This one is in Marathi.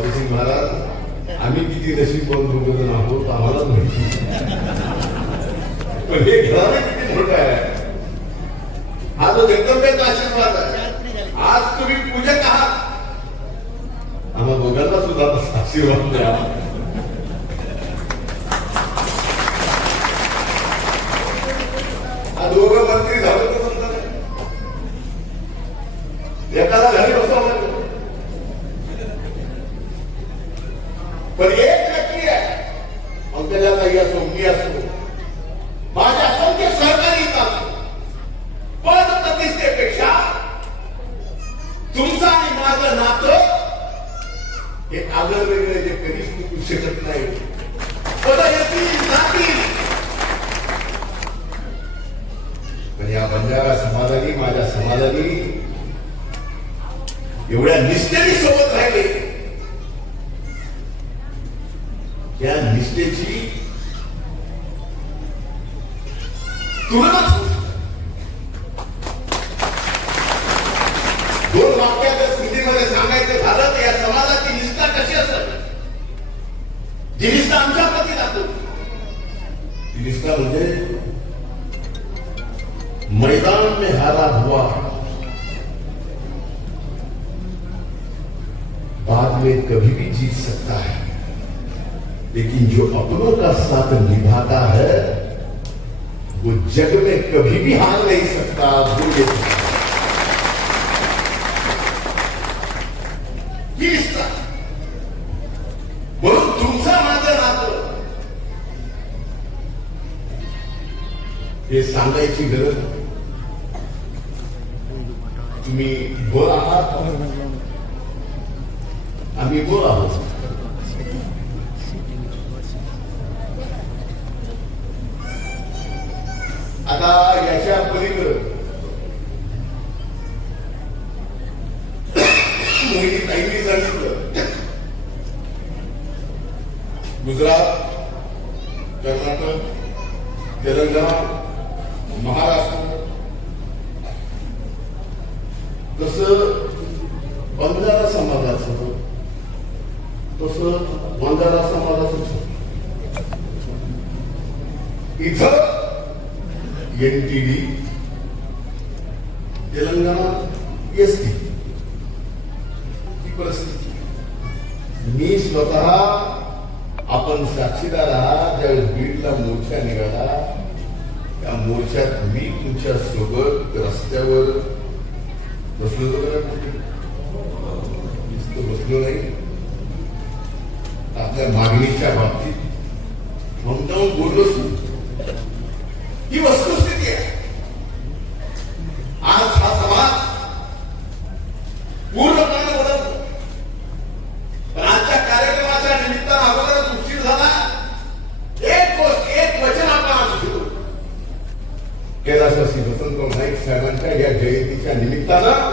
बाबूसिंग महाराज, आम्ही किती नशीबवान दोघजण आहोत आम्हालाच माहिती, पण हे घराने किती मोठं आहे. हा तो जगदंबेचा आशीर्वाद आहे. आज तुम्ही पूजक आहात, आम्हा दोघांना सुद्धा आशीर्वाद द्या. हा दोघं मंत्री झालं तर म्हणतात एखादा घरी बसवलं, पण एक नक्की आहे, पंकजाताई असो मी असो, माझ्या असंख्य सहकारी असो, पद प्रतिष्ठेपेक्षा तुमचं आणि माझं नातं हे आदर वेगळे जे कधीच तुटू शकत नाही. पद येतील जातील, पण या बंजारा समाजाने माझ्या समाजाने एवढ्या निष्ठेने सोबत राहिले, त्या निष्ठेची तुलनाच होऊ शकते. दोन वाक्यात स्मृतीमध्ये सांगायचं झालं तर या समाजाची निष्ठा कशी असेल, जी निष्ठा आमच्या प्रती दाखवते, ती निष्ठा म्हणजे मैदान में हारा हुआ बाद में कभी भी जीत सकता है, लेकिन जो अपनों का साथ निभाता है वो जग में कभी भी हार नहीं सकता. ही निष्ठा, म्हणून तुमचं माझं नातं हे सांगायची गरज नाही. तुम्ही बोल आहात, आम्ही बोल आहोत. आता याच्या पलीकडे मोहिनीताईंनी सांगितलं, गुजरात, कर्नाटक, तेलंगणा, महाराष्ट्र, तसं बंजारा समाजाचं, तसं बंजारा समाजाचं इथं एनटीडी, तेलंगणा एसटी ही परिस्थिती. मी स्वतः आपण साक्षीदार आहात, ज्यावेळेस बीडला मोर्चा निघाला, त्या मोर्चात मी तुमच्या सोबत रस्त्यावर बसलो होतो, बसलो नाही. आपल्या मागणीच्या बाबतीत म्हणून बोललोच नाही. ही वस्तुस्थिती आहे. आज हा समाज पूर्णपणे बदलतो, पण आजच्या कार्यक्रमाच्या निमित्तानं अगोदरच उशीर झाला. एक गोष्ट, एक वचन आपण आज घेऊ. कैलासवासी वसंतराव नाईक साहेबांच्या या जयंतीच्या निमित्तानं